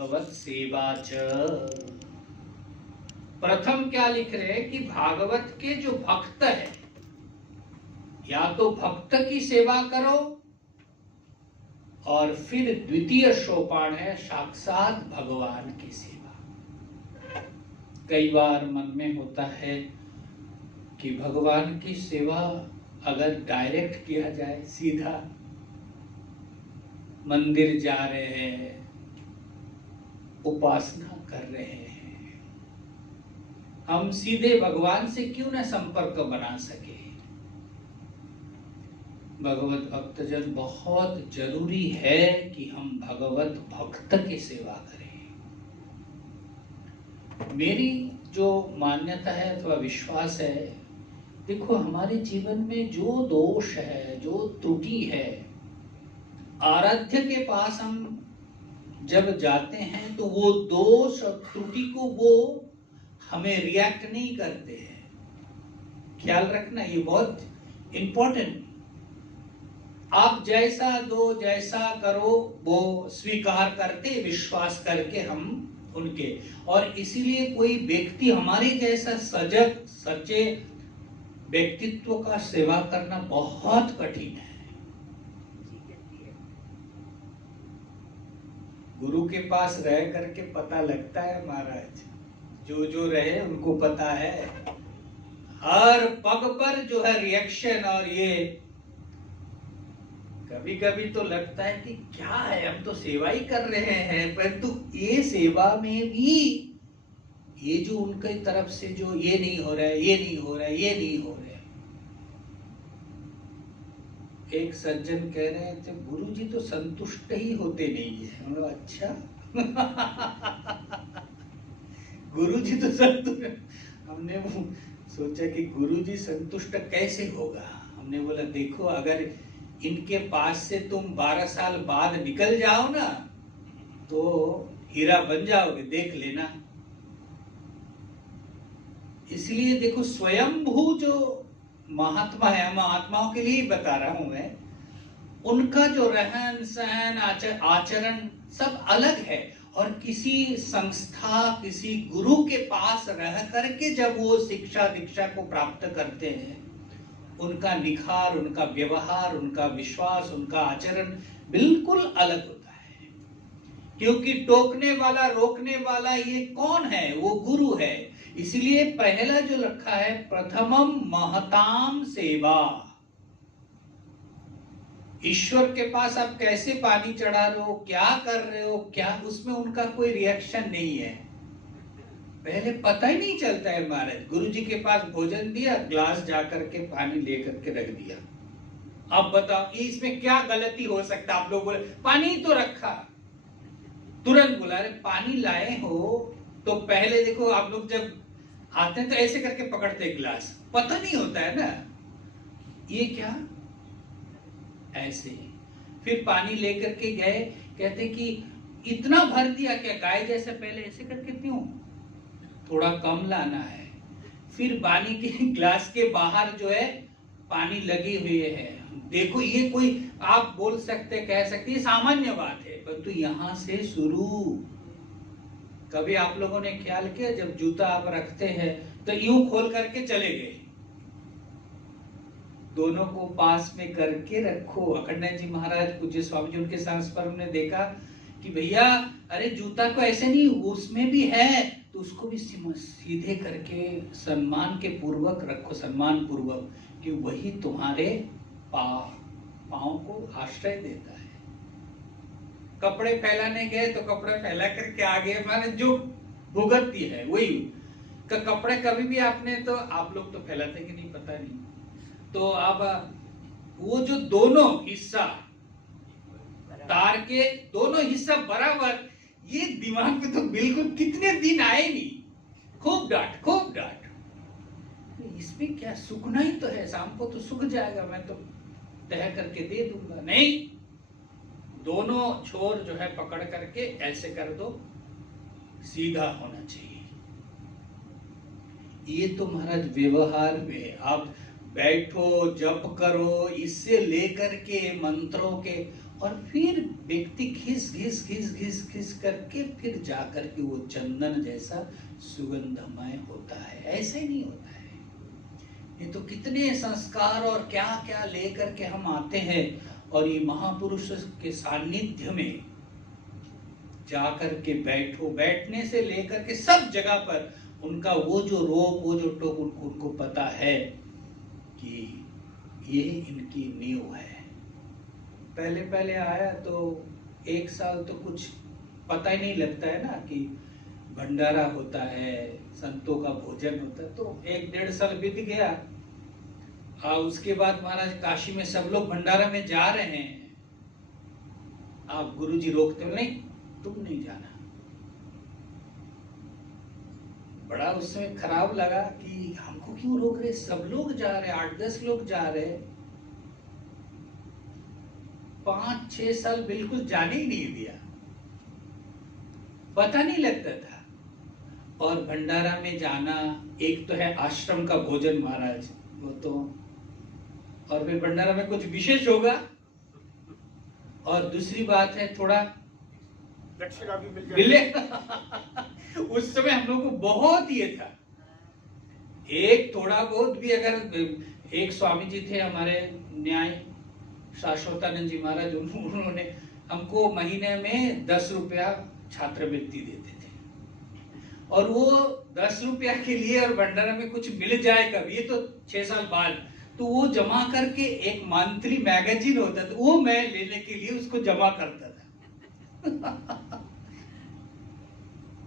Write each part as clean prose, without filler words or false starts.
भगवत सेवा च। प्रथम क्या लिख रहे हैं कि भागवत के जो भक्त है, या तो भक्त की सेवा करो, और फिर द्वितीय सोपान है साक्षात भगवान की सेवा। कई बार मन में होता है कि भगवान की सेवा अगर डायरेक्ट किया जाए, सीधा मंदिर जा रहे हैं, उपासना कर रहे हैं, हम सीधे भगवान से क्यों न संपर्क बना सके। भगवत भक्तजन, बहुत जरूरी है कि हम भगवत भक्त की सेवा करें। मेरी जो मान्यता है अथवा विश्वास है, देखो हमारे जीवन में जो दोष है, जो त्रुटि है, आराध्य के पास हम जब जाते हैं तो वो दोष और त्रुटि को वो हमें रिएक्ट नहीं करते हैं। ख्याल रखना, ये बहुत इंपॉर्टेंट। आप जैसा दो, जैसा करो, वो स्वीकार करते, विश्वास करके हम उनके। और इसीलिए कोई व्यक्ति हमारे जैसा सजग सच्चे व्यक्तित्व का सेवा करना बहुत कठिन है। गुरु के पास रह करके पता लगता है महाराज, जो रहे उनको पता है। हर पग पर जो है रिएक्शन, और ये कभी कभी तो लगता है कि क्या है, हम तो सेवा ही कर रहे हैं, परंतु ये सेवा में भी ये जो उनकी तरफ से जो ये नहीं हो रहा है, ये नहीं हो रहा है, ये नहीं हो रहा है। एक सज्जन कह रहे थे, गुरुजी तो संतुष्ट ही होते नहीं है। हम लोग, अच्छा गुरुजी तो संतुष्ट। हमने सोचा कि गुरुजी संतुष्ट कैसे होगा। हमने बोला, देखो अगर इनके पास से तुम 12 साल बाद निकल जाओ ना, तो हीरा बन जाओगे, देख लेना। इसलिए देखो, स्वयंभू जो महात्मा है, महात्माओं के लिए बता रहा हूं मैं, उनका जो रहन सहन आचरण सब अलग है। और किसी संस्था, किसी गुरु के पास रह करके जब वो शिक्षा दीक्षा को प्राप्त करते हैं, उनका निखार, उनका व्यवहार, उनका विश्वास, उनका आचरण बिल्कुल अलग होता है। क्योंकि टोकने वाला, रोकने वाला ये कौन है? वो गुरु है। इसलिए पहला जो रखा है, प्रथमम महताम सेवा। ईश्वर के पास आप कैसे पानी चढ़ा रहे हो, क्या कर रहे हो, क्या, उसमें उनका कोई रिएक्शन नहीं है। पहले पता ही नहीं चलता है महाराज। गुरुजी के पास भोजन दिया, ग्लास जाकर के पानी लेकर के रख दिया। अब बताओ इसमें क्या गलती हो सकता? आप लोग बोले पानी तो रखा, तुरंत बोला, अरे पानी लाए हो तो पहले देखो, आप लोग जब आते हैं तो ऐसे करके पकड़ते गिलास, पता नहीं होता है ना ये क्या, ऐसे। फिर पानी लेकर के गए, कहते कि इतना भर दिया क्या? गाय जैसे पहले ऐसे करके क्यों, थोड़ा कम लाना है। फिर पानी के ग्लास के बाहर जो है पानी लगे हुए है। देखो ये कोई, आप बोल सकते, कह सकते सामान्य बात है, परंतु यहां से शुरू। कभी आप लोगों ने ख्याल किया, जब जूता आप रखते हैं तो यूं खोल करके चले गए, दोनों को पास में करके रखो। अखंडानंद जी महाराज, पूज्य स्वामी जी, उनके संस्पर्श में देखा कि भैया अरे जूता को ऐसे नहीं, उसमें भी है तो उसको भी सीधे करके सम्मान के पूर्वक रखो, सम्मान पूर्वक, कि वही तुम्हारे पांव को आश्रय देता है। कपड़े फैलाने गए तो कपड़े फैला करके आगे, माने जो भुगतती है वही कपड़े। कभी भी आपने, तो आप लोग तो फैलाते कि नहीं पता नहीं, तो अब वो जो दोनों हिस्सा, तार के दोनों हिस्सा बराबर, ये दिमाग में तो बिल्कुल कितने दिन आए नहीं। खूब डांट, खूब डांट, इसमें क्या, सूखना ही तो है, शाम को तो सूख जाएगा, मैं तो तय करके दे दूंगा। नहीं, दोनों छोर जो है पकड़ करके ऐसे कर दो, सीधा होना चाहिए। ये तो महाराज व्यवहार में, आप बैठो, जप करो, इससे लेकर के मंत्रों के, और फिर व्यक्ति घिस घिस घिस घिस घिस करके फिर जाकर के वो चंदन जैसा सुगंधमय होता है। ऐसे नहीं होता है। ये तो कितने संस्कार और क्या क्या लेकर के हम आते हैं, और ये महापुरुष के सानिध्य में जाकर के बैठो, बैठने से लेकर के सब जगह पर उनका वो जो रोप, वो जो टोक, उनको पता है कि ये इनकी नींव है। पहले पहले आया तो 1 साल तो कुछ पता ही नहीं लगता है ना कि भंडारा होता है, संतों का भोजन होता है। तो 1-1.5 साल बीत गया। उसके बाद महाराज काशी में सब लोग भंडारा में जा रहे हैं, आप गुरुजी रोकते हो, नहीं तुम नहीं जाना। बड़ा उस समय खराब लगा कि हमको क्यों रोक रहे, सब लोग जा रहे, 8-10 लोग जा रहे। 5-6 साल बिल्कुल जाने ही नहीं दिया, पता नहीं लगता था। और भंडारा में जाना, एक तो है आश्रम का भोजन महाराज, वो तो, और फिर भंडारा में कुछ विशेष होगा, और दूसरी बात है थोड़ा दक्षिणा भी मिलेगा। उस समय हम लोग को बहुत ये था, एक थोड़ा बहुत भी अगर, एक स्वामी जी थे हमारे न्याय शाश्वतानंद जी महाराज, उन्होंने हमको महीने में 10 रुपया छात्रवृत्ति देते थे, और वो 10 रुपया के लिए और भंडारा में कुछ मिल जाए कभी, ये तो 6 साल बाद, तो वो जमा करके एक मंथली मैगजीन होता था, वो मैं लेने के लिए उसको जमा करता था।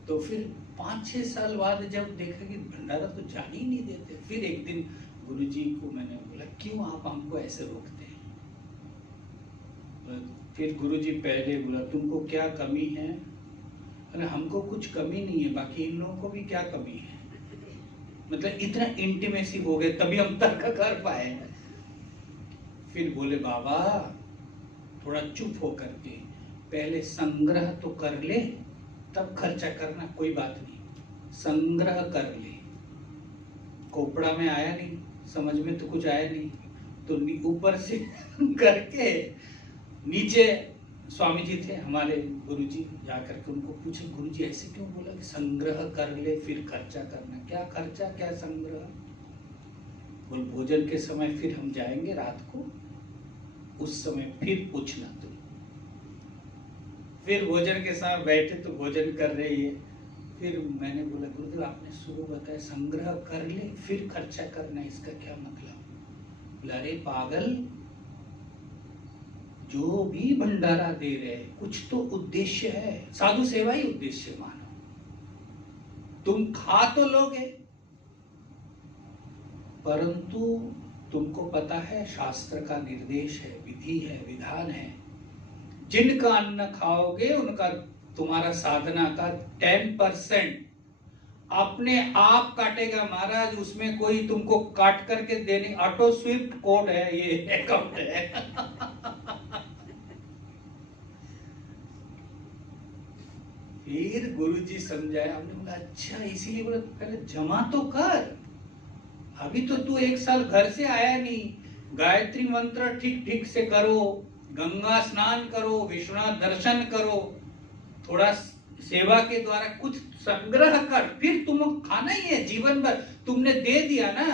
तो फिर 5-6 साल बाद जब देखा कि भंडारा तो जाने ही नहीं देते, फिर एक दिन गुरुजी को मैंने बोला, क्यों आप हमको ऐसे रोकते हैं? फिर गुरुजी पहले बोला, तुमको क्या कमी है? अरे हमको कुछ कमी नहीं है, बाकी इन लोगों को भी क्या कमी है? मतलब इतना इंटीमेसी हो गए, तभी हम तर्क कर पाए। फिर बोले, बाबा थोड़ा चुप होकर के पहले संग्रह तो कर ले, तब खर्चा करना, कोई बात नहीं, संग्रह कर ले। कोपड़ा में आया नहीं, समझ में तो कुछ आया नहीं, तो ऊपर से करके नीचे स्वामी जी थे हमारे गुरुजी, जाकर के उनको पूछे, गुरुजी ऐसे क्यों बोला कि संग्रह कर ले फिर खर्चा करना? क्या खर्चा, क्या संग्रह? बोल, भोजन के समय फिर हम जाएंगे रात को, उस समय फिर पूछना तुम। फिर भोजन के समय बैठे तो भोजन कर रही है। फिर मैंने बोला, गुरुदेव आपने शुरू बताया संग्रह कर ले फिर खर्चा करना, इसका क्या मतलब? बोला, अरे पागल, जो भी भंडारा दे रहे कुछ तो उद्देश्य है, साधु सेवा ही उद्देश्य मानो। तुम खा तो लोगे, परंतु तुमको पता है शास्त्र का निर्देश है, विधि है, विधान है, जिनका अन्न खाओगे उनका, तुम्हारा साधना का 10% अपने आप काटेगा महाराज। उसमें कोई तुमको काट करके देने, ऑटो स्विफ्ट कोड है ये, अकाउंट है। फिर गुरुजी समझाया, हमने बोला अच्छा, इसीलिए बोला पहले जमा तो कर, अभी तो तू 1 साल घर से आया नहीं, गायत्री मंत्र ठीक ठीक से करो, गंगा स्नान करो, विश्वनाथ दर्शन करो, थोड़ा सेवा के द्वारा कुछ संग्रह कर, फिर तुम खाना ही है जीवन भर, तुमने दे दिया ना,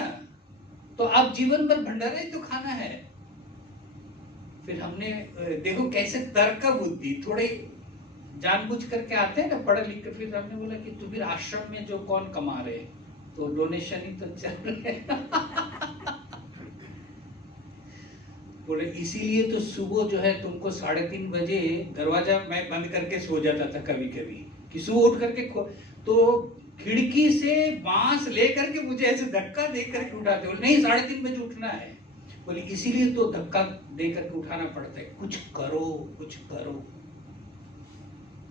तो अब जीवन भर भंडारा ही तो खाना है। फिर हमने देखो कैसे तर्क बुद्धि, थोड़े जानबूझ करके आते हैं ना पढ़ लिख कर। फिर हमने बोला कि तू फिर आश्रम में जो कौन कमा रहे, तो डोनेशन ही तो चल रहे। बोले इसीलिए तो सुबह जो है तुमको 3:30 बजे दरवाजा मैं बंद करके सो जाता था कभी कभी, कि सुबह उठ करके तो खिड़की से बांस लेकर के मुझे ऐसे धक्का दे करके उठाते। बोले नहीं 3:30 बजे उठना है। बोले इसीलिए तो धक्का दे करके उठाना पड़ता है, कुछ करो कुछ करो।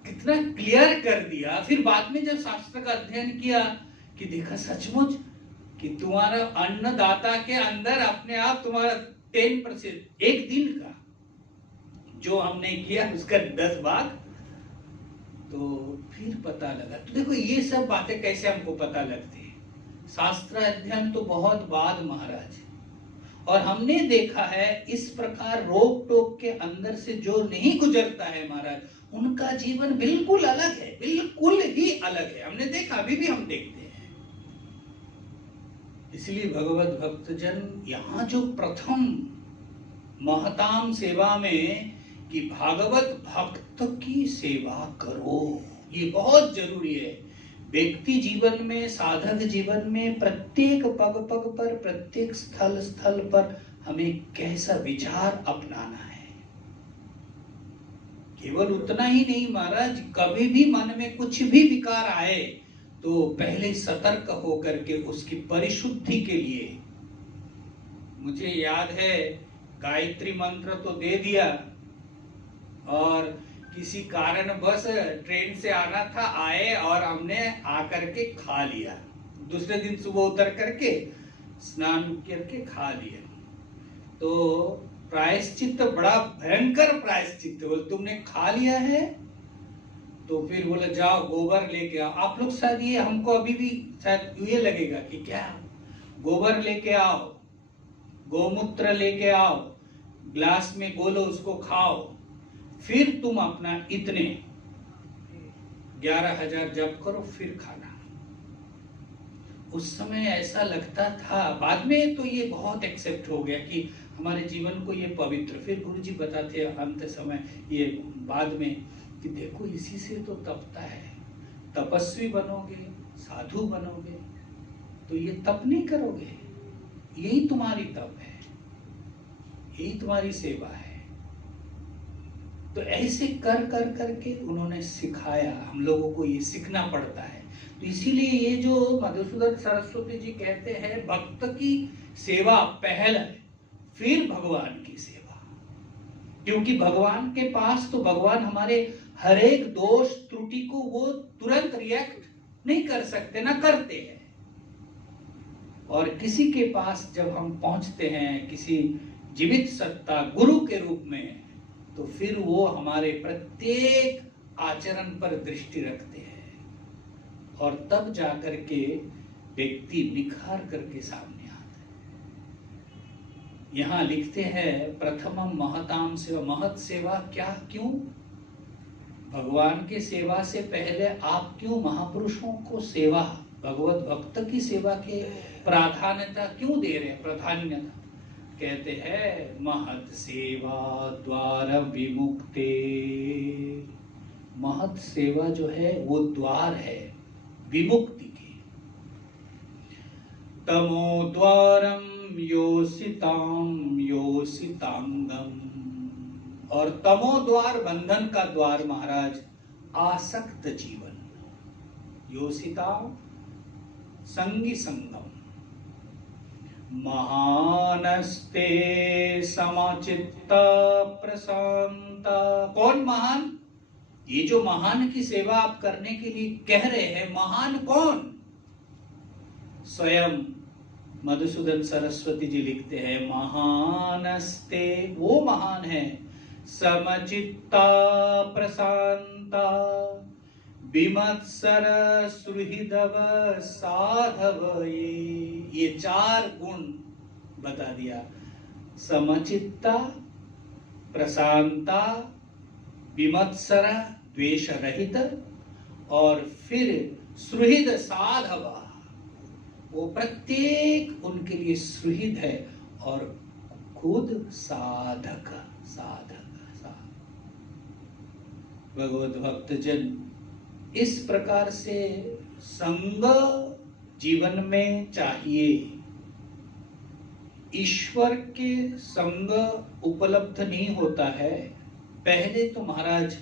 कितना क्लियर कर दिया। फिर बाद में जब शास्त्र का अध्ययन किया कि देखा सचमुच कि तुम्हारा अन्नदाता के अंदर अपने आप तुम्हारा 10% एक दिन का जो हमने किया उसका 10 भाग, तो फिर पता लगा। तो देखो ये सब बातें कैसे हमको पता लगती है, शास्त्र अध्ययन तो बहुत बाद महाराज। और हमने देखा है इस प्रकार रोक टोक के अंदर से जो नहीं गुजरता है महाराज, उनका जीवन बिल्कुल अलग है, बिल्कुल ही अलग है। हमने देखा, अभी भी हम देखते हैं। इसलिए भगवत भक्तजन, यहाँ जो प्रथम महताम सेवा में कि भागवत भक्त की सेवा करो, ये बहुत जरूरी है। व्यक्ति जीवन में, साधक जीवन में, प्रत्येक पग पग पर, प्रत्येक स्थल स्थल पर हमें कैसा विचार अपनाना है। केवल उतना ही नहीं महाराज, कभी भी मन में कुछ भी विकार आए तो पहले सतर्क होकर के उसकी परिशुद्धि के लिए, मुझे याद है गायत्री मंत्र तो दे दिया और किसी कारणवश ट्रेन से आना था, आए और हमने आकर के खा लिया। दूसरे दिन सुबह उतर करके स्नान करके खा लिया। तो प्रायश्चित बड़ा भयंकर प्रायश्चित, बोले तुमने खा लिया है तो फिर बोले जाओ गोबर लेके आओ। आप लोग शायद ये, हमको अभी भी शायद ये लगेगा कि क्या, गोबर लेके आओ, गोमूत्र लेके आओ, ग्लास में गोलो, उसको खाओ, फिर तुम अपना इतने 11,000 जप करो, फिर खाना। उस समय ऐसा लगता था, बाद में तो ये बहुत एक्सेप्ट हो गया कि हमारे जीवन को ये पवित्र। फिर गुरु जी बताते अंत समय, ये बाद में, कि देखो इसी से तो तपता है, तपस्वी बनोगे, साधु बनोगे, तो ये तप नहीं करोगे, यही तुम्हारी तप है, यही तुम्हारी सेवा है। तो ऐसे कर कर करके उन्होंने सिखाया, हम लोगों को ये सीखना पड़ता है। तो इसीलिए ये जो मधुसूदन सरस्वती जी कहते हैं, भक्त की सेवा पहल है, फिर भगवान की सेवा। क्योंकि भगवान के पास तो भगवान हमारे हर एक दोष त्रुटि को वो तुरंत रिएक्ट नहीं कर सकते, ना करते हैं। और किसी के पास जब हम पहुंचते हैं, किसी जीवित सत्ता गुरु के रूप में, तो फिर वो हमारे प्रत्येक आचरण पर दृष्टि रखते हैं और तब जाकर के व्यक्ति निखार करके सामने आता है। यहाँ लिखते हैं प्रथमम महताम सेवा, महत सेवा क्या, क्यों? भगवान के सेवा से पहले आप क्यों महापुरुषों को सेवा, भगवत भक्त की सेवा के प्राधान्यता क्यों दे रहे हैं? प्राधान्यता कहते हैं महत सेवा द्वार विमुक्ते। महत सेवा जो है वो द्वार है विमुक्ति के। तमो द्वारम योसिताम योसितांगम, और तमो द्वार बंधन का द्वार महाराज आसक्त जीवन, योसिता संगी संगम। महानस्ते समचित्ता प्रशांता, कौन महान? ये जो महान की सेवा आप करने के लिए कह रहे हैं, महान कौन? स्वयं मधुसूदन सरस्वती जी लिखते हैं महानस्ते, वो महान है, समचित्ता प्रशांता विमत्सर सुहृदव साधव। ये चार गुण बता दिया, समचित्ता, प्रशांता, विमत्सर द्वेष रहित, और फिर सुहृद साधव, वो प्रत्येक उनके लिए सुहृद है और खुद साधक साधक। भगवत भक्तजन, इस प्रकार से संग जीवन में चाहिए। ईश्वर के संग उपलब्ध नहीं होता है, पहले तो महाराज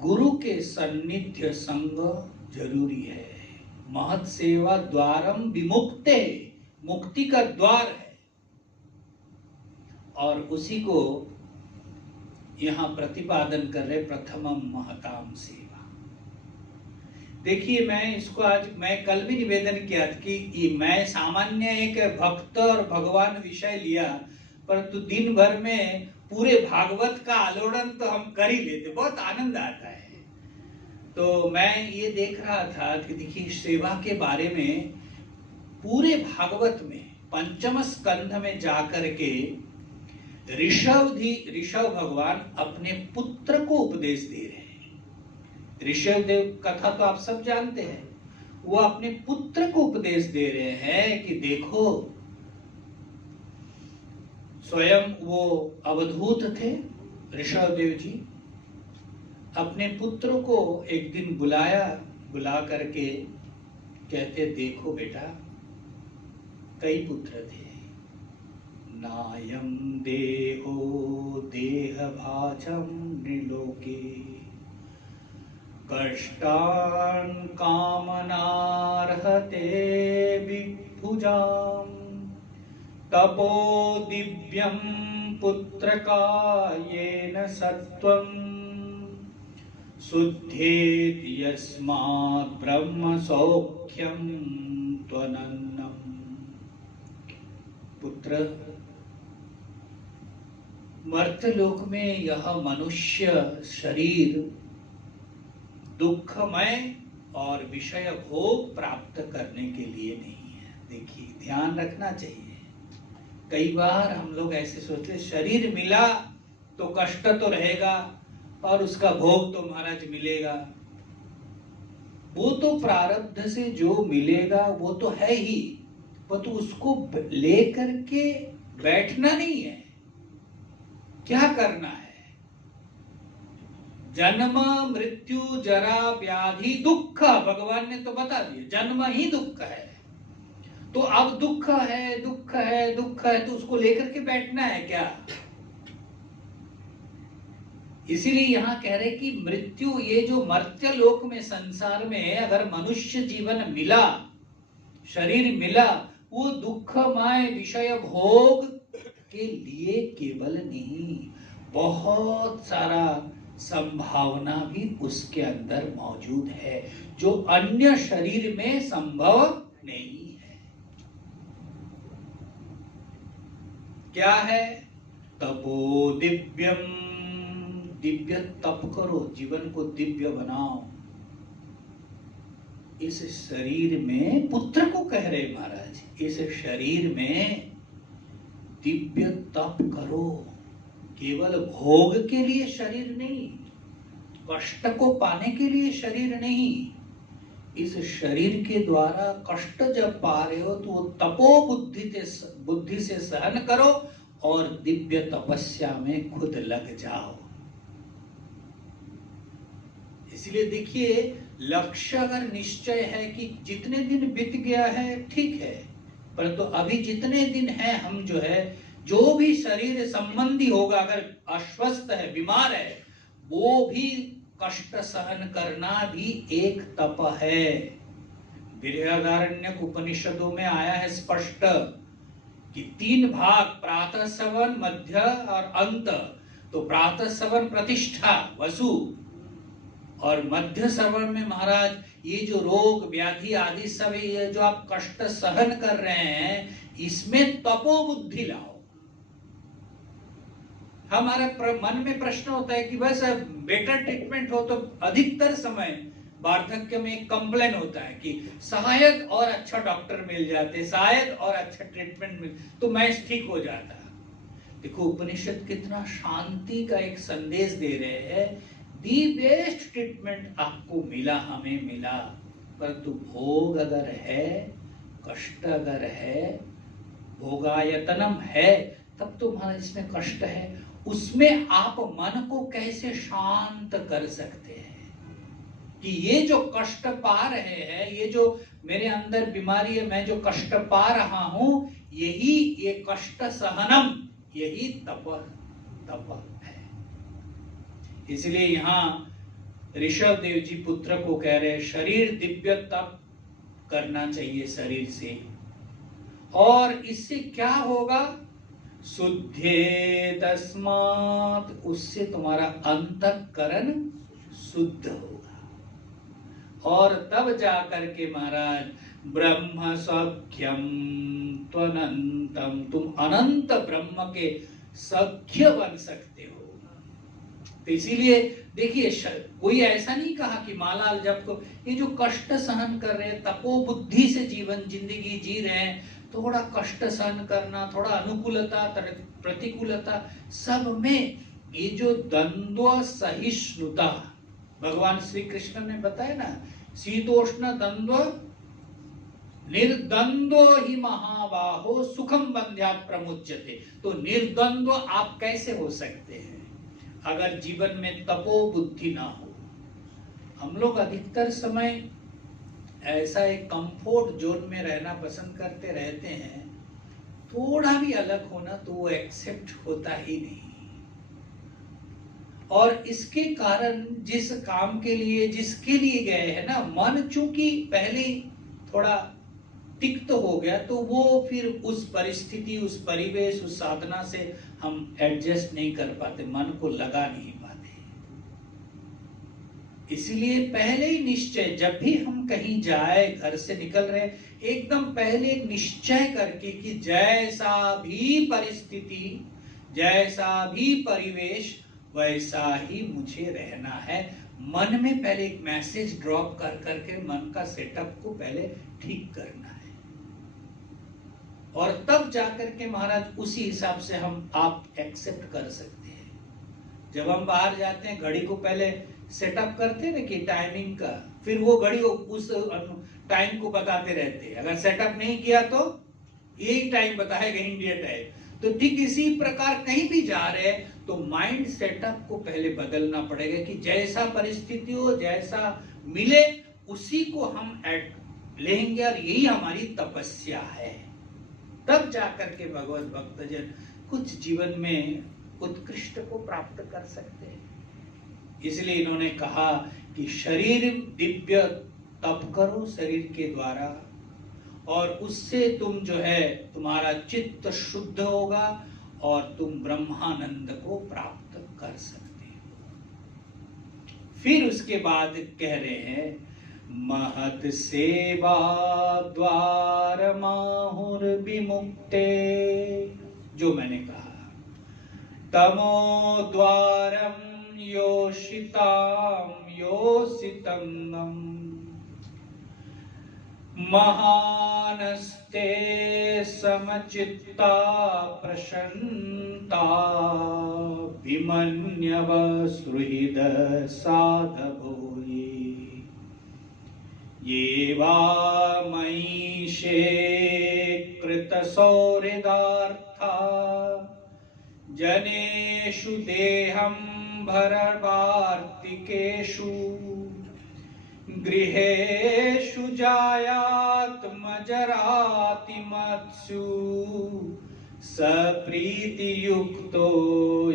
गुरु के सान्निध्य संग जरूरी है। महत सेवा द्वारम विमुक्ते, मुक्ति का द्वार है, और उसी को यहां प्रतिपादन कर रहे प्रथमम महताम सेवा। देखिए, मैं इसको आज, मैं कल भी निवेदन किया था कि मैं सामान्य एक भक्त और भगवान विषय लिया, परंतु दिन भर में पूरे भागवत का आलोड़न तो हम कर ही लेते, बहुत आनंद आता है। तो मैं ये देख रहा था कि देखिए सेवा के बारे में पूरे भागवत में पंचम स्कंध में जाकर के ऋषभ भगवान अपने पुत्र को उपदेश दे रहे हैं। ऋषभ देव कथा तो आप सब जानते हैं। वो अपने पुत्र को उपदेश दे रहे हैं कि देखो, स्वयं वो अवधूत थे ऋषभ देव जी। अपने पुत्र को एक दिन बुला करके कहते, देखो बेटा, कई पुत्र थे। नायं देहो देहभाजं नृलोके कष्टान् कामनार्हते विभुजां तपो दिव्यं पुत्रकायेन सत्वं शुद्धेत यस्मात् ब्रह्म सौख्यं त्वनन्नम्। पुत्र, मर्त्यलोक में यह मनुष्य शरीर दुखमय और विषय भोग प्राप्त करने के लिए नहीं है। देखिए, ध्यान रखना चाहिए। कई बार हम लोग ऐसे सोचते, शरीर मिला तो कष्ट तो रहेगा और उसका भोग तो महाराज मिलेगा। वो तो प्रारब्ध से जो मिलेगा वो तो है ही, पर तो उसको लेकर के बैठना नहीं है। क्या करना है? जन्म मृत्यु जरा व्याधि दुख, भगवान ने तो बता दिया, जन्म ही दुख है। तो अब दुख है, दुख है, दुख है, तो उसको लेकर के बैठना है क्या? इसीलिए यहां कह रहे कि मृत्यु, ये जो मर्त्य लोक में संसार में अगर मनुष्य जीवन मिला, शरीर मिला, वो दुखमय विषय भोग के लिए केवल नहीं, बहुत सारा संभावना भी उसके अंदर मौजूद है जो अन्य शरीर में संभव नहीं है। क्या है? तपो दिव्यम, दिव्य तप करो, जीवन को दिव्य बनाओ। इस शरीर में, पुत्र को कह रहे महाराज, इस शरीर में दिव्य तप करो। केवल भोग के लिए शरीर नहीं, कष्ट को पाने के लिए शरीर नहीं। इस शरीर के द्वारा कष्ट जब पा रहे हो तो वो तपो बुद्धि से सहन करो और दिव्य तपस्या में खुद लग जाओ। इसलिए देखिए, लक्ष्य अगर निश्चय है कि जितने दिन बीत गया है ठीक है, परंतु अभी जितने दिन हैं हम जो है, जो भी शरीर संबंधी होगा, अगर अस्वस्थ है, बीमार है, वो भी कष्ट सहन करना भी एक तप है। बृहदारण्यक उपनिषदों में आया है स्पष्ट कि 3 भाग, प्रातः सवन, मध्य और अंत। तो प्रातः सवन प्रतिष्ठा वसु, और मध्य श्रवण में महाराज ये जो रोग व्याधि आदि सब, ये जो आप कष्ट सहन कर रहे हैं, इसमें तपो बुद्धि लाओ। हमारा मन में प्रश्न होता है कि बस बेटर ट्रीटमेंट हो तो अधिकतर समय वार्धक्य में एक कंप्लेन होता है कि शायद और अच्छा डॉक्टर मिल जाते, शायद और अच्छा ट्रीटमेंट मिल तो मैं ठीक हो जाता। देखो, उपनिषद कितना शांति का एक संदेश दे रहे हैं। दी बेस्ट ट्रीटमेंट आपको मिला, हमें मिला, परंतु भोग अगर है, कष्ट अगर है, भोगायतनम है, तब तो हमारा इसमें कष्ट है। उसमें आप मन को कैसे शांत कर सकते हैं कि ये जो कष्ट पा रहे हैं, ये जो मेरे अंदर बीमारी है, मैं जो कष्ट पा रहा हूं, यही ये कष्ट सहनम, यही तप है। इसलिए यहां ऋषभ देव जी पुत्र को कह रहे, शरीर दिव्य तप करना चाहिए शरीर से, और इससे क्या होगा? शुद्धे तस्मात्, उससे तुम्हारा अंतःकरण शुद्ध होगा, और तब जाकर के महाराज ब्रह्म सख्यम त्वनंतम, तुम अनंत ब्रह्म के सख्य बन सकते हो। तो इसीलिए देखिए, कोई ऐसा नहीं कहा कि माला जब को, ये जो कष्ट सहन कर रहे हैं, तपो बुद्धि से जीवन जिंदगी जी रहे हैं, थोड़ा कष्ट सहन करना, थोड़ा अनुकूलता प्रतिकूलता, सब में ये जो द्वंद्व सहिष्णुता भगवान श्री कृष्ण ने बताया ना, शीतोष्ण द्वंद्व निर्द्वंद्व ही महाबाहो सुखम बंध्यात् प्रमुच्यते। तो निर्द्वंद्व आप कैसे हो सकते हैं अगर जीवन में तपो बुद्धि ना हो। हम लोग अधिकतर समय ऐसा एक कंफर्ट जोन में रहना पसंद करते रहते हैं, थोड़ा भी अलग होना तो वो एक्सेप्ट होता ही नहीं। और इसके कारण जिस काम के लिए जिसके लिए गए हैं ना, मन चूंकि पहले थोड़ा तिक्त हो गया, तो वो फिर उस परिस्थिति, उस परिवेश, उस साधना से हम एडजस्ट नहीं कर पाते, मन को लगा नहीं पाते। इसलिए पहले ही निश्चय, जब भी हम कहीं जाए, घर से निकल रहे, एकदम पहले निश्चय करके कि जैसा भी परिस्थिति, जैसा भी परिवेश, वैसा ही मुझे रहना है। मन में पहले एक मैसेज ड्रॉप कर करके मन का सेटअप को पहले ठीक करना है, और तब जाकर के महाराज उसी हिसाब से हम आप एक्सेप्ट कर सकते हैं। जब हम बाहर जाते हैं, घड़ी को पहले सेटअप करते हैं ना कि टाइमिंग का, फिर वो घड़ी उस टाइम को बताते रहते हैं। अगर सेटअप नहीं किया तो यही टाइम बताएगा, इंडिया टाइम। तो ठीक इसी प्रकार कहीं भी जा रहे हैं तो माइंड सेटअप को पहले बदलना पड़ेगा कि जैसा परिस्थिति हो, जैसा मिले, उसी को हम लेंगे, और यही हमारी तपस्या है। तब जाकर के भगवत भक्तजन कुछ जीवन में उत्कृष्ट को प्राप्त कर सकते हैं। इसलिए इन्होंने कहा कि शरीर दिव्य तप करो शरीर के द्वारा, और उससे तुम जो है तुम्हारा चित्त शुद्ध होगा और तुम ब्रह्मानंद को प्राप्त कर सकते हो। फिर उसके बाद कह रहे हैं, महत सेवा द्वार माहुर विमुक्ते, जो मैंने कहा, तमो द्वारम योषिताम योषितंगम, महानस्ते समचित्ता प्रशन्ता, विमन्यव सुहृद साधवोयि, ये वा मयीशे कृतसौहृदार्था, जनेषु देहं भरवार्तिकेषु, गृहेषु जायात्मजरातिमत्सु, सप्रीतियुक्तो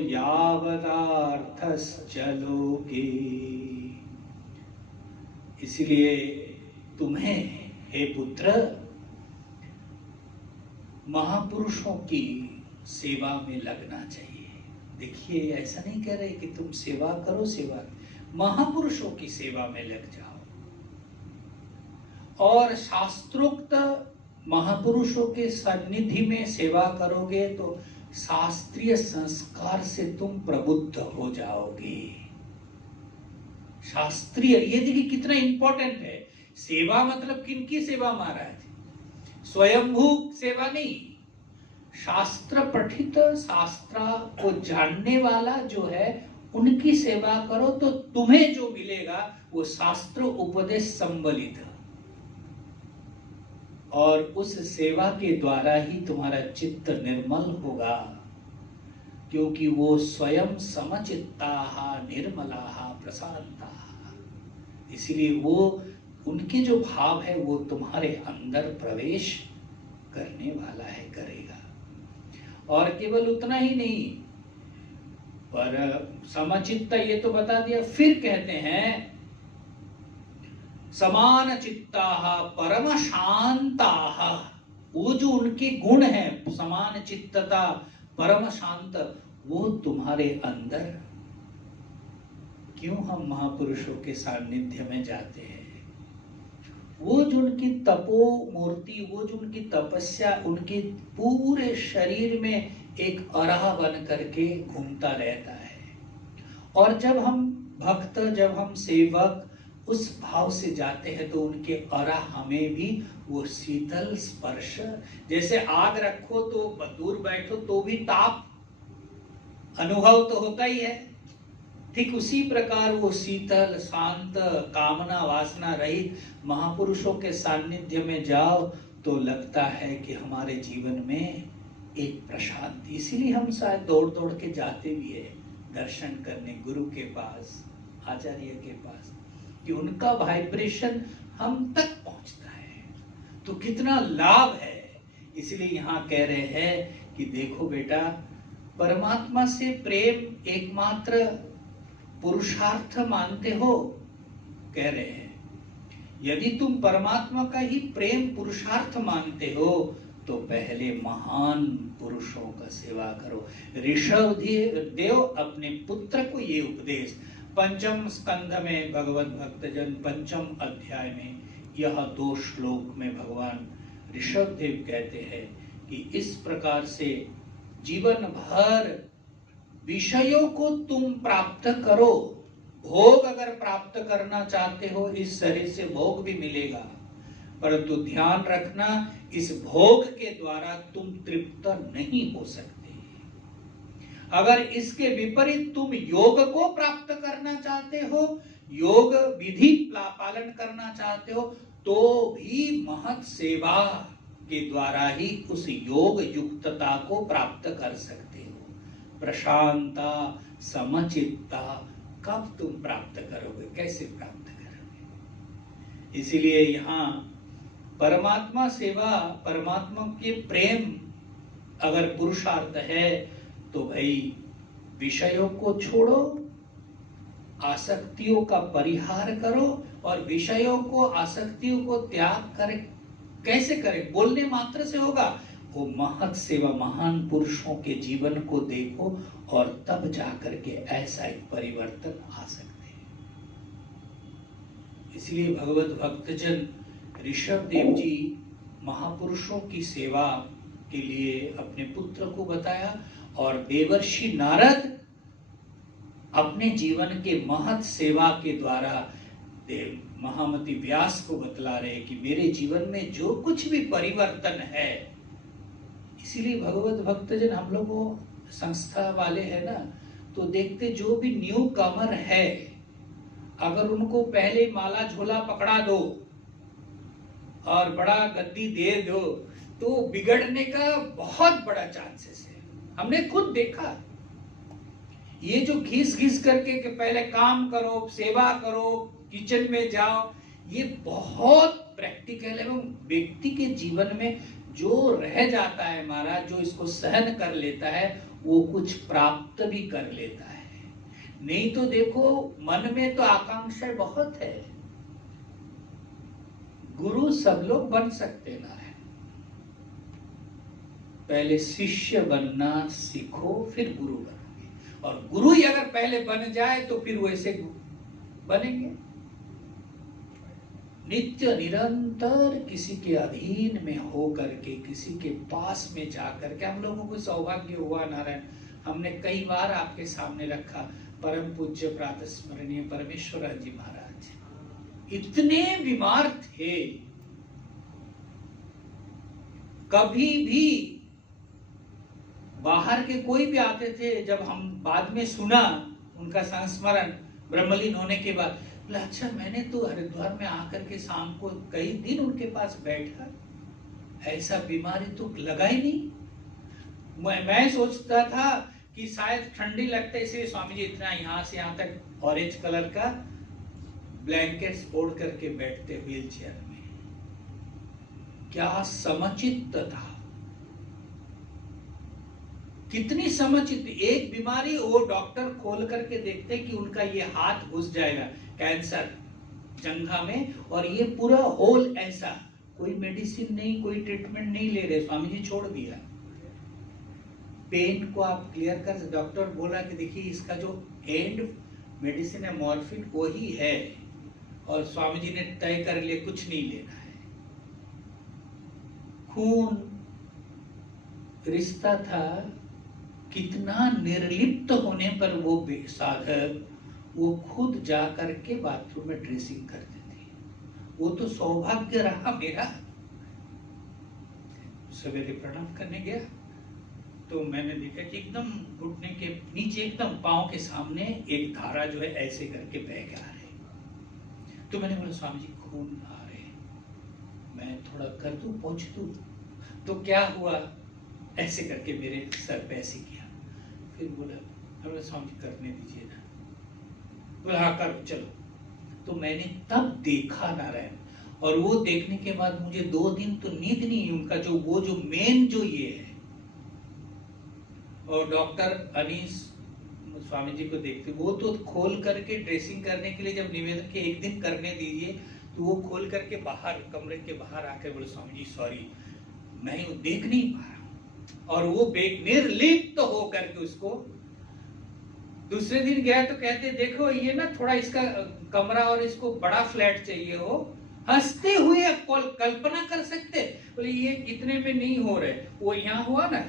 यावदार्थश्चलोके। इसलिए तुम्हें हे पुत्र महापुरुषों की सेवा में लगना चाहिए। देखिए, ऐसा नहीं कह रहे कि तुम सेवा करो, सेवा, महापुरुषों की सेवा में लग जाओ। और शास्त्रोक्त महापुरुषों के सानिध्य में सेवा करोगे तो शास्त्रीय संस्कार से तुम प्रबुद्ध हो जाओगे। शास्त्रीय, ये देखिए कितना इंपॉर्टेंट है। सेवा मतलब किनकी सेवा महाराज? स्वयंभू सेवा नहीं, शास्त्र पठित, शास्त्र को जानने वाला जो है उनकी सेवा करो तो तुम्हें जो मिलेगा वो शास्त्र उपदेश संबलित, और उस सेवा के द्वारा ही तुम्हारा चित्त निर्मल होगा, क्योंकि वो स्वयं समचित्ताः निर्मलाः प्रशांताः। इसलिए वो उनके जो भाव है वो तुम्हारे अंदर प्रवेश करने वाला है, करेगा। और केवल उतना ही नहीं, पर समचित्त ये तो बता दिया। फिर कहते हैं समान चित्ताः परम शांताः, वो जो उनके गुण हैं, समान चित्तता, परम शांत, वो तुम्हारे अंदर। क्यों हम महापुरुषों के सानिध्य में जाते हैं? वो जो उनकी तपो मूर्ति, वो जो उनकी तपस्या, उनके पूरे शरीर में एक अरहा बन करके घूमता रहता है। और जब हम भक्त, जब हम सेवक उस भाव से जाते हैं तो उनके ऑरा हमें भी वो शीतल स्पर्श, जैसे आग रखो तो दूर बैठो तो भी ताप अनुभव तो होता ही है, ठीक उसी प्रकार वो शीतल शांत कामना वासना रहित महापुरुषों के सानिध्य में जाओ तो लगता है कि हमारे जीवन में एक प्रशांति। इसीलिए हम शायद दौड़ दौड़ के जाते भी है दर्शन करने गुरु के पास, आचार्य के पास, कि उनका वाइब्रेशन हम तक पहुंचता है तो कितना लाभ है। इसलिए यहाँ कह रहे हैं कि देखो बेटा, परमात्मा से प्रेम एकमात्र पुरुषार्थ मानते हो, कह रहे हैं यदि तुम परमात्मा का ही प्रेम पुरुषार्थ मानते हो तो पहले महान पुरुषों का सेवा करो। ऋषभ देव अपने पुत्र को ये उपदेश पंचम स्कंध में भगवत भक्तजन पंचम अध्याय में यह 2 श्लोक में भगवान ऋषभ देव कहते हैं कि इस प्रकार से जीवन भर विषयों को तुम प्राप्त करो। भोग अगर प्राप्त करना चाहते हो इस शरीर से भोग भी मिलेगा, परंतु ध्यान रखना इस भोग के द्वारा तुम तृप्त नहीं हो सकते। अगर इसके विपरीत तुम योग को प्राप्त करना चाहते हो, योग विधि पालन करना चाहते हो, तो भी महत् सेवा के द्वारा ही उस योग युक्तता को प्राप्त कर सकते हो। प्रशांता समचित्ता कब तुम प्राप्त करोगे, कैसे प्राप्त करोगे? इसीलिए यहाँ परमात्मा सेवा, परमात्मा के प्रेम अगर पुरुषार्थ है तो भाई विषयों को छोड़ो, आसक्तियों का परिहार करो और विषयों को आसक्तियों को त्याग कर कैसे करें? बोलने मात्र से होगा? वो महत् सेवा महान पुरुषों के जीवन को देखो और तब जाकर के ऐसा एक परिवर्तन आ सकते हैं। इसलिए भगवत भक्तजन ऋषभ देव जी महापुरुषों की सेवा के लिए अपने पुत्र को बताया और देवर्षि नारद अपने जीवन के महत् सेवा के द्वारा देव महामति व्यास को बतला रहे कि मेरे जीवन में जो कुछ भी परिवर्तन है। इसीलिए भगवत भक्तजन हम लोग संस्था वाले हैं ना, तो देखते जो भी न्यू कमर है अगर उनको पहले माला झोला पकड़ा दो और बड़ा गद्दी दे दो तो बिगड़ने का बहुत बड़ा चांसेस है। हमने खुद देखा ये जो घिस घिस करके कि पहले काम करो, सेवा करो, किचन में जाओ, ये बहुत प्रैक्टिकल है। व्यक्ति के जीवन में जो रह जाता है महाराज, जो इसको सहन कर लेता है वो कुछ प्राप्त भी कर लेता है। नहीं तो देखो मन में तो आकांक्षा बहुत है, गुरु सब लोग बन सकते ना है। पहले शिष्य बनना सीखो फिर गुरु बनोगे, और गुरु ही अगर पहले बन जाए तो फिर वैसे बनेंगे। नित्य निरंतर किसी के अधीन में हो करके, किसी के पास में जाकर के, हम लोगों को सौभाग्य हुआ नारायण, हमने कई बार आपके सामने रखा परम पूज्य प्रातः स्मरणीय परमेश्वर जी महाराज इतने बीमार थे, कभी भी बाहर के कोई भी आते थे, जब हम बाद में सुना उनका संस्मरण ब्रह्मलीन होने के बाद, अच्छा मैंने तो हरिद्वार में आकर के शाम को कई दिन उनके पास बैठा, ऐसा बीमारी तो लगा ही नहीं। मैं सोचता था कि शायद ठंडी लगता है इसलिए स्वामी जी इतना यहाँ से यहाँ तक ऑरेंज कलर का ब्लैंकेट ओढ़ करके बैठते व्हील चेयर में। क्या समचित्त था, कितनी समचित्त। एक बीमारी वो डॉक्टर खोल करके देखते कि उनका ये हाथ घुस जाएगा कैंसर जंघा में, और ये पूरा होल ऐसा, कोई मेडिसिन नहीं, कोई ट्रीटमेंट नहीं ले रहे, स्वामी जी छोड़ दिया। पेन को आप क्लियर कर, डॉक्टर बोला कि देखिए इसका जो एंड मेडिसिन है मॉर्फिन वही है, और स्वामी जी ने तय कर लिया कुछ नहीं लेना है। खून रिश्ता था, कितना निर्लिप्त होने पर वो साधक वो खुद जा करके बाथरूम में ड्रेसिंग करते थे। वो तो सौभाग्य रहा मेरा। सवेरे प्रणाम करने गया तो मैंने देखा कि एकदम घुटने के नीचे एकदम पांव के सामने एक धारा जो है ऐसे करके बह के आ रही। तो मैंने बोला स्वामी जी खून आ रहे, मैं थोड़ा कर दूं, पोंछ दूं? तो क्या हुआ, ऐसे करके मेरे सर पे ऐसे किया। फिर बोला स्वामी जी करने दीजिए ना। बोला हाँ करो चलो। तो मैंने तब देखा नारायण, और वो देखने के बाद मुझे 2 दिन तो नींद नहीं, उनका जो मेन जो ये है। और डॉक्टर अनीस स्वामी जी को देखते, वो तो खोल करके ड्रेसिंग करने के लिए जब निवेदन के एक दिन करने दीजिए तो वो खोल करके बाहर कमरे के बाहर आकर बोले स्वामी जी सॉरी मैं देख नहीं पा रहा। और वो निर्लिप्त तो हो करके उसको दूसरे दिन गया तो कहते देखो ये ना थोड़ा इसका कमरा और इसको बड़ा फ्लैट चाहिए हो। हंसते हुए कल्पना कर सकते, बोले ये इतने में नहीं हो रहे। वो यहाँ हुआ ना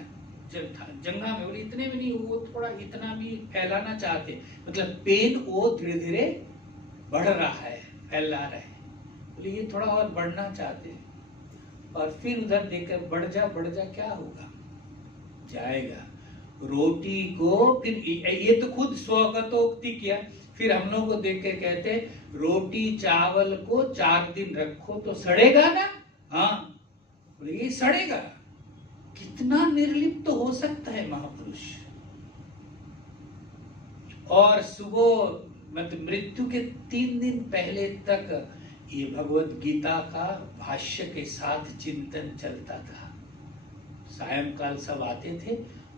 जंगा में, बोले इतने में नहीं, वो थोड़ा इतना भी फैलाना चाहते, मतलब पेन वो धीरे धीरे बढ़ रहा है, फैला रहा है। बोले ये थोड़ा और बढ़ना चाहते, और फिर उधर देखकर बढ़ जा क्या होगा, जाएगा। रोटी को फिर ये तो खुद स्वगतोक्ति किया। फिर हम लोग को देख के कहते रोटी चावल को 4 दिन रखो तो सड़ेगा ना। हाँ बोले ये सड़ेगा। कितना निर्लिप्त तो हो सकता है महापुरुष। और सुबह मतलब मृत्यु के 3 दिन पहले तक ये भगवत गीता का भाष्य के साथ चिंतन चलता था। सायंकाल सब आते थे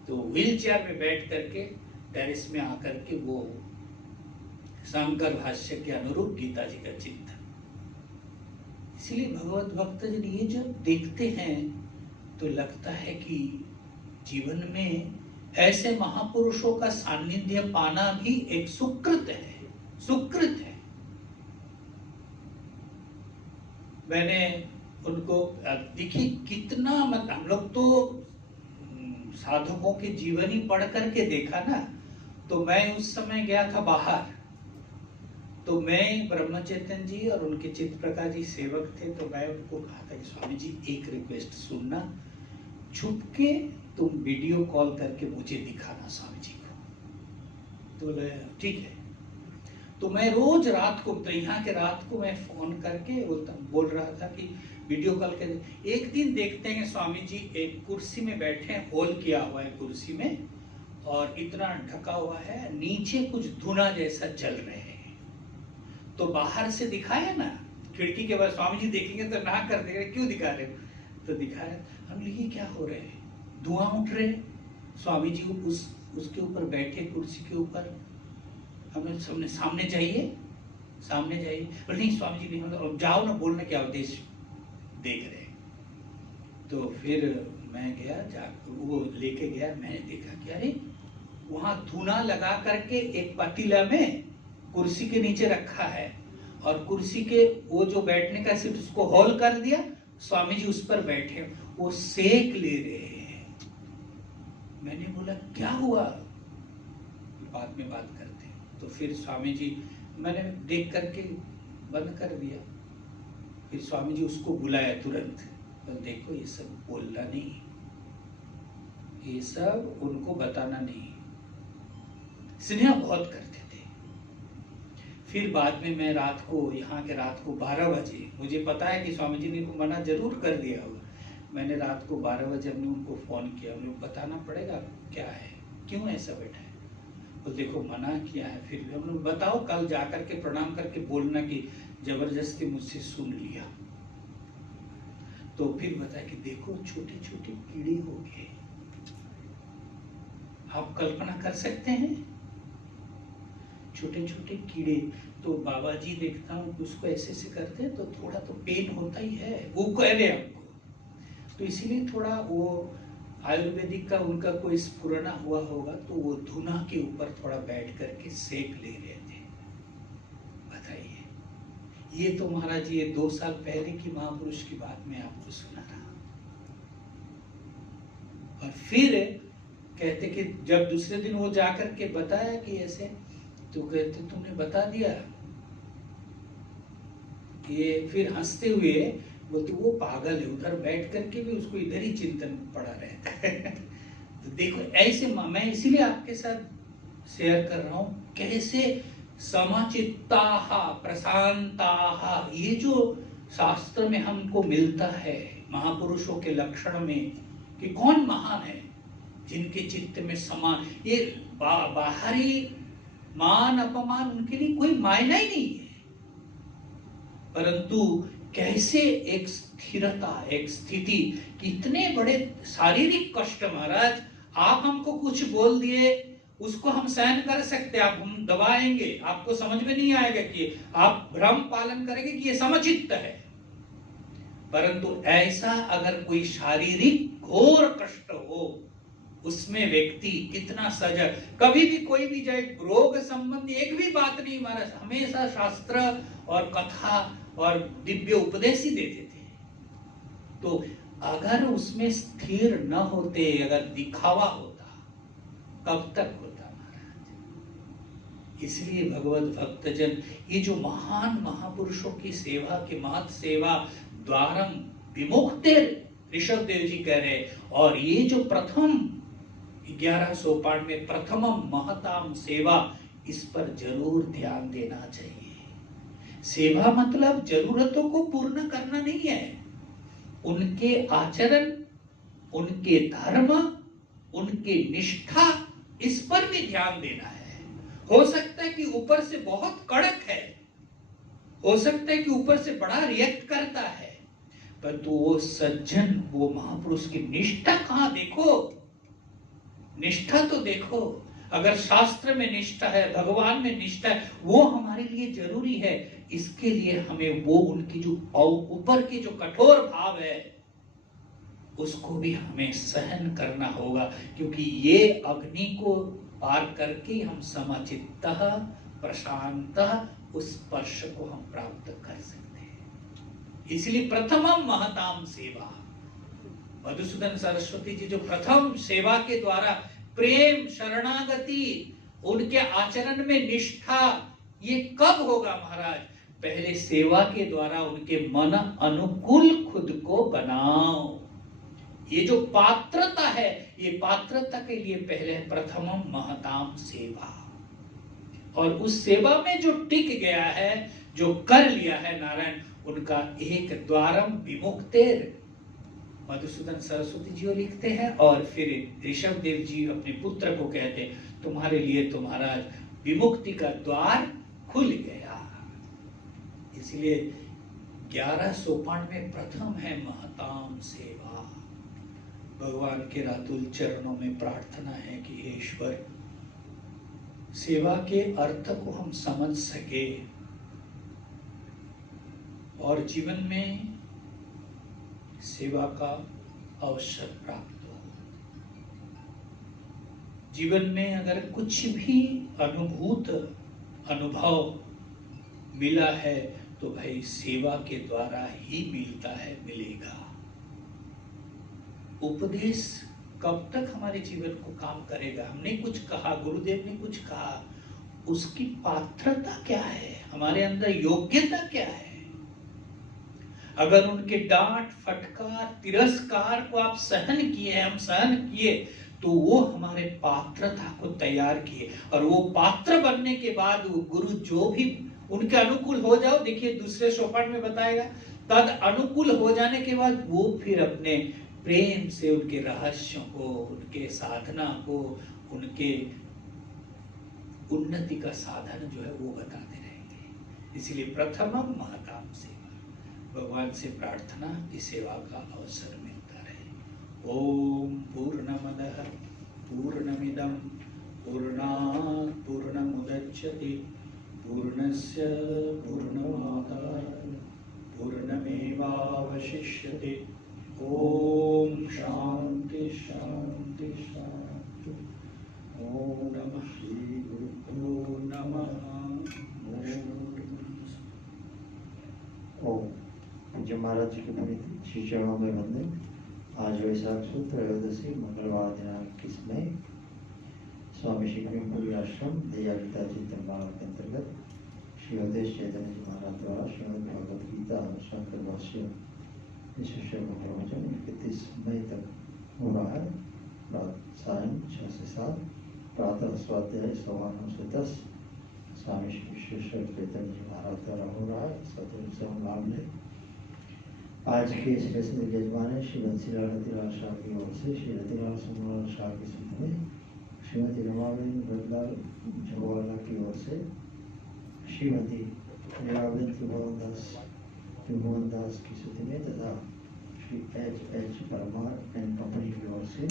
तो व्हील चेयर में बैठ करके टेरेस में आकर के वो शंकर भाष्य के अनुरूप गीता जी का चिंतन। इसलिए भगवत भक्तजन ये जब देखते हैं तो लगता है कि जीवन में ऐसे महापुरुषों का सानिध्य पाना भी एक सुकृत है, सुकृत है। मैंने उनको देखिए कितना, मतलब हम लोग तो साधकों के जीवन ही पढ़ करके देखा ना। तो मैं उस समय गया था बाहर, तो मैं ब्रह्मचैतन्य जी और उनके चित्त प्रकाश जी सेवक थे। तो मैं उनको कहा था कि स्वामी जी एक रिक्वेस्ट सुनना, छुप के तुम वीडियो कॉल करके मुझे दिखाना स्वामी जी को। तो ठीक है। तो मैं रोज रात को, तो यहाँ के रात को मैं फोन करके बोल रहा था कि वीडियो कॉल कर। एक दिन देखते हैं स्वामी जी एक कुर्सी में बैठे हैं, होल किया हुआ है कुर्सी में, और इतना ढका हुआ है, नीचे कुछ धुआं जैसा जल रहे हैं। तो बाहर से दिखाया ना, खिड़की के बाद स्वामी जी देखेंगे तो ना कर देंगे क्यों दिखा रहे हो, तो दिखाया। हम ये क्या हो रहे हैं, धुआं उठ रहे। स्वामी जी उसके ऊपर बैठे कुर्सी के ऊपर। हमें सामने जाइए, सामने जाइए। पर नहीं स्वामी जी नहीं, मतलब जाओ ना, बोलने क्या उद्देश्य देख रहे। तो फिर मैं गया, वो लेके गया। मैंने देखा कि अरे वहां धुआं लगा करके एक पतीला में कुर्सी के नीचे रखा है, और कुर्सी के वो जो बैठने का सिर्फ उसको होल कर दिया, स्वामी जी उस पर बैठे, वो सेक ले रहे हैं। मैंने बोला क्या हुआ, बाद में बात करते। तो फिर स्वामी जी, मैंने देख करके बंद कर दिया। फिर स्वामी जी उसको बुलाया तुरंत, तो देखो ये सब बोलना नहीं, ये सब उनको बताना नहीं। स्नेह बहुत करते थे। फिर बाद में मैं रात को, यहाँ के रात को 12 बजे, मुझे पता है कि स्वामी जी ने को मना जरूर कर दिया होगा। मैंने रात को 12 बजे हमने उनको फोन किया, उन्हें बताना पड़ेगा क्या है, क्यों ऐसा बैठा है। तो देखो मना किया है, फिर भी हम लोग बताओ, कल जाकर के प्रणाम करके बोलना कि जबरदस्ती मुझसे सुन लिया। तो फिर बताया कि देखो छोटे छोटे कीड़े हो गए। आप कल्पना कर सकते हैं, छोटे छोटे कीड़े। तो बाबा जी देखता हूँ उसको ऐसे से करते हैं तो थोड़ा तो पेन होता ही है, वो कह रहे हमको। तो इसीलिए थोड़ा वो आयुर्वेदिक का उनका कोई स्फुरना हुआ होगा, तो वो धुआं के ऊपर थोड़ा बैठ करके सेक ले रहे थे। बताइए, ये तो महाराज ये 2 साल पहले की महापुरुष की बात मैं आपको सुना रहा। और फिर कहते कि जब दूसरे दिन वो जाकर के बताया कि ऐसे, तो कहते तुमने बता दिया। ये फिर हंसते हुए बोलते वो पागल है, उधर बैठ करके भी उसको इधर ही चिंतन पड़ा रहता है। तो देखो ऐसे मैं इसीलिए आपके साथ शेयर कर रहा हूं कैसे समचित्ताः प्रशांताः, ये जो शास्त्र में हमको मिलता है महापुरुषों के लक्षण में कि कौन महान है, जिनके चित्त में समान, ये बाहरी मान अपमान उनके लिए कोई मायना ही नहीं है, परंतु कैसे एक स्थिरता, एक स्थिति, कितने बड़े शारीरिक कष्ट महाराज, आप हमको कुछ बोल दिए उसको हम सहन कर सकते, आप हम दबाएंगे, आपको समझ में नहीं आएगा कि आप भ्रम पालन करेंगे कि ये समचित्त है, परंतु ऐसा अगर कोई शारीरिक घोर कष्ट हो उसमें व्यक्ति कितना सजग, कभी भी कोई भी जाए रोग संबंधी एक भी बात नहीं महाराज, हमेशा शास्त्र और कथा और दिव्य उपदेश ही देते थे। तो अगर उसमें स्थिर न होते, अगर दिखावा होता, कब तक होता महाराज। इसलिए भगवत भक्तजन ये जो महान महापुरुषों की सेवा के महत् सेवा द्वारम विमुक्तिर ऋषभ देव जी कह रहे, और ये जो प्रथम 11 सोपान में प्रथमम महताम सेवा, इस पर जरूर ध्यान देना चाहिए। सेवा मतलब जरूरतों को पूर्ण करना नहीं है, उनके आचरण, उनके धर्म, उनके निष्ठा, इस पर भी ध्यान देना है। हो सकता है कि ऊपर से बहुत कड़क है, हो सकता है कि ऊपर से बड़ा रिएक्ट करता है, परंतु वो सज्जन, वो महापुरुष की निष्ठा कहां, देखो निष्ठा तो देखो। अगर शास्त्र में निष्ठा है, भगवान में निष्ठा है, वो हमारे लिए जरूरी है। इसके लिए हमें वो उनकी जो ऊपर के जो कठोर भाव है उसको भी हमें सहन करना होगा, क्योंकि ये अग्नि को पार करके हम समचित्तः प्रशांतः उस स्पर्श को हम प्राप्त कर सकते हैं। इसलिए प्रथमम महताम सेवा, मधुसूदन सरस्वती जी जो प्रथम सेवा के द्वारा प्रेम, शरणागति, उनके आचरण में निष्ठा, ये कब होगा महाराज, पहले सेवा के द्वारा उनके मन अनुकूल खुद को बनाओ। ये जो पात्रता है, ये पात्रता के लिए पहले प्रथमम महताम सेवा, और उस सेवा में जो टिक गया है, जो कर लिया है नारायण, उनका एक द्वारम विमुक्तेर, मधुसूदन सरस्वती जी लिखते हैं, और फिर ऋषभ देव जी अपने पुत्र को कहते हैं तुम्हारे लिए तो महाराज विमुक्ति का द्वार खुल गया। इसलिए 11 सोपान में प्रथम है महताम सेवा। भगवान के रातुल चरणों में प्रार्थना है कि हे ईश्वर, सेवा के अर्थ को हम समझ सके और जीवन में सेवा का अवसर प्राप्त हो। जीवन में अगर कुछ भी अनुभव मिला है तो भाई सेवा के द्वारा ही मिलता है, मिलेगा। उपदेश कब तक हमारे जीवन को काम करेगा? हमने कुछ कहा, गुरुदेव ने कुछ कहा, उसकी पात्रता क्या है, हमारे अंदर योग्यता क्या है? अगर उनके डांट, फटकार, तिरस्कार को आप सहन किए, हम सहन किए, तो वो हमारे पात्रता को तैयार किए, और वो पात्र बनने के बाद वो गुरु जो भी उनके अनुकूल हो जाओ, देखिए दूसरे सोपान में बताएगा, तद अनुकूल हो जाने के बाद वो फिर अपने प्रेम से उनके रहस्यों को, उनके साधना को, उनके उन्नति का साधन जो है वो बताते रहेंगे। इसलिए प्रथमम महताम सेवा, भगवान से प्रार्थना की सेवा का अवसर मिलता रहे। ओम पूर्णमदः पूर्णमिदं पूर्णात् पूर्णमुदच्यते पूर्णस्य पूर्णमादाय पूर्णमेवावशिष्यते। ओम शांति शांति शांति। ओम नमः श्री गुरुभ्यो नमः। ओम पूज्य महाराज जी के पवित्र श्री चरणों में वंदन। आज वैशाख शुद्ध त्रयोदशी मंगलवार दिनांक 21 मई स्वामी श्री कृष्णपुरी आश्रम दया गीता चिंतन माला के अंतर्गत श्री अवधेश चैतन्य जी महाराज द्वारा श्रीमद् भगवद गीता शंकर भाष्य इस विषय का प्रवचन 31 मई तक हो रहा है। सायं 6 से 7, प्रातः स्वाध्याय 9:15 से 10 स्वामी श्री विश्वेश्वर चैतन्य जी महाराज द्वारा हो रहा है। सत्संग लाभ लें। आज के इस प्रश्न यजमान श्री बंसीलाल रतिलाल शाह की ओर से श्री रतिलाल सोमलाल शाह की सुध में श्रीमती रमाबेन भरतलाल झवाला की ओर से श्रीमती मीराबेन त्रिभुवन दास की सुध में तथा Shri H. Parmar and company की ओर से